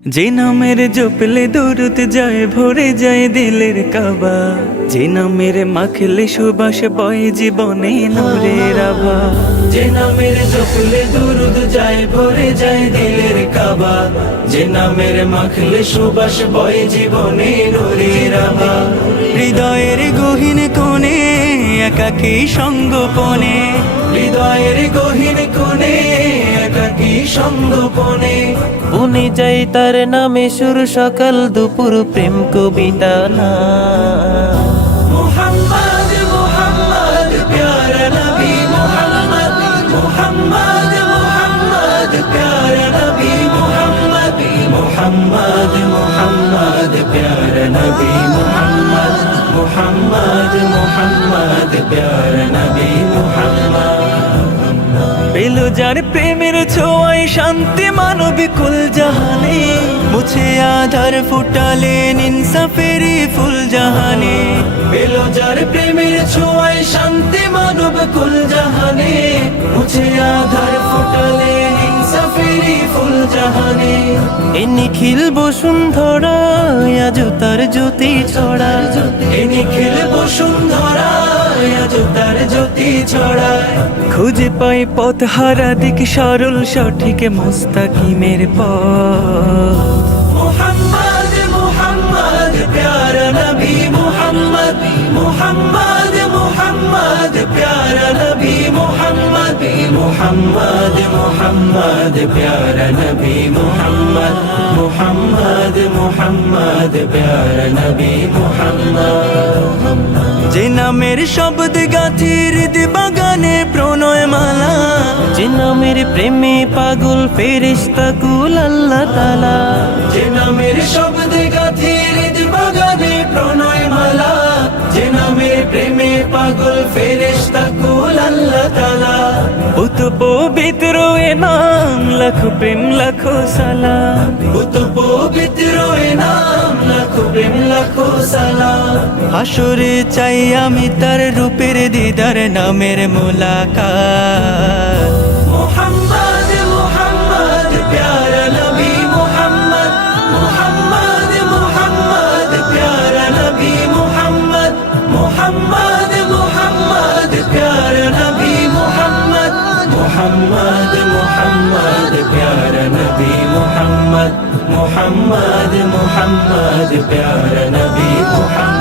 যে নামের জপলে দূরত যায় ভরে যায় দিলের কাবা, যে নামের মাখলে সুবাস বয় জীবনে নূরের আভা। যে নামের জপলে দূরত যায় ভরে যায় দিলের কাবা, যে নামের মাখলে সুবাস বয় জীবনে নূরের আভা। হৃদয়ের গহীন কোণে একাকী সঙ্গোপনে, হৃদয়ের গহীন কোণে একাকী সঙ্গোপনে বনে যাই তার নামে সুর সকাল দুপুর প্রেম কবিতা না। মুহাম্মদ মুহাম্মদ প্যারা নবী মুহাম্মদ, মুহাম্মদ মুহাম্মদ প্যারা নবী মুহাম্মদ, মুহাম্মদ মুহাম্মদ প্যারা নবী মুহাম্মদ, মুহাম্মদ মুহাম্মদ প্যারা নবী মুহাম্মদ। পেলো যার প্রেমের ছোঁয়ায় শান্তি মানবিক কুল জাহানে, মুছে আধার ফুটালেন ইনসাফেরি ফুল জাহানে। পেলো যার প্রেমের ছোঁয়ায় শান্তি মানব কুল জাহানে, মুছে আধার ফুটালেন ইনসাফেরি ফুল জাহানে। এ নিখিল বসুন্ধরা আজ তার জ্যোতি ছড়া, এ নিখিল বসুন্ধরা আজ তার জ্যোতি ছড়ায়। খুঁজে পাই পথ হারা দিক সরল সঠিক মুস্তাকিমের পথ। মুহাম্মদ মুহাম্মদ প্যারা নবী মুহাম্মদ, মুহাম্মদ মুহাম্মদ প্যারা নবী মুহাম্মদ, মুহাম্মদ মুহাম্মদ প্যারা নবী মুহাম্মদ, মুহাম্মদ মুহাম্মদ প্যারা নবী মুহাম্মদ। যে নামের শব্দ গাথি হৃদ বাগানে প্রণয় মালা, যে নামের প্রেমে পাগল ফেরেশতা কুল আল্লাহ তাআলা। যে নামের শব্দ গাথি হৃদ বাগানে প্রণয় মালা, যে নামের প্রেমে পাগল ফেরেশতা কুল আল্লাহ তাআলা। উত পবিত্র এ নাম লাখো প্রেম লাখো সালাম, উত পবিত্র এ নাম লাখো প্রেম লাখো সালাম। হাসরে চাই আমি তার রূপের দিদার নামের মুলাকাত। মুহাম্মদ মুহাম্মদ প্যারা নবী মুহাম্মদ, মুহাম্মদ মুহাম্মদ প্যারা নবী মুহাম্মদ, মুহাম্মদ মুহাম্মদ প্যারা নবী মুহাম্মদ, মুহাম্মদ মুহাম্মদ প্যারা নবী মুহাম্মদ, মুহাম্মদ মুহাম্মদ প্যারা নবী মুহাম্মদ।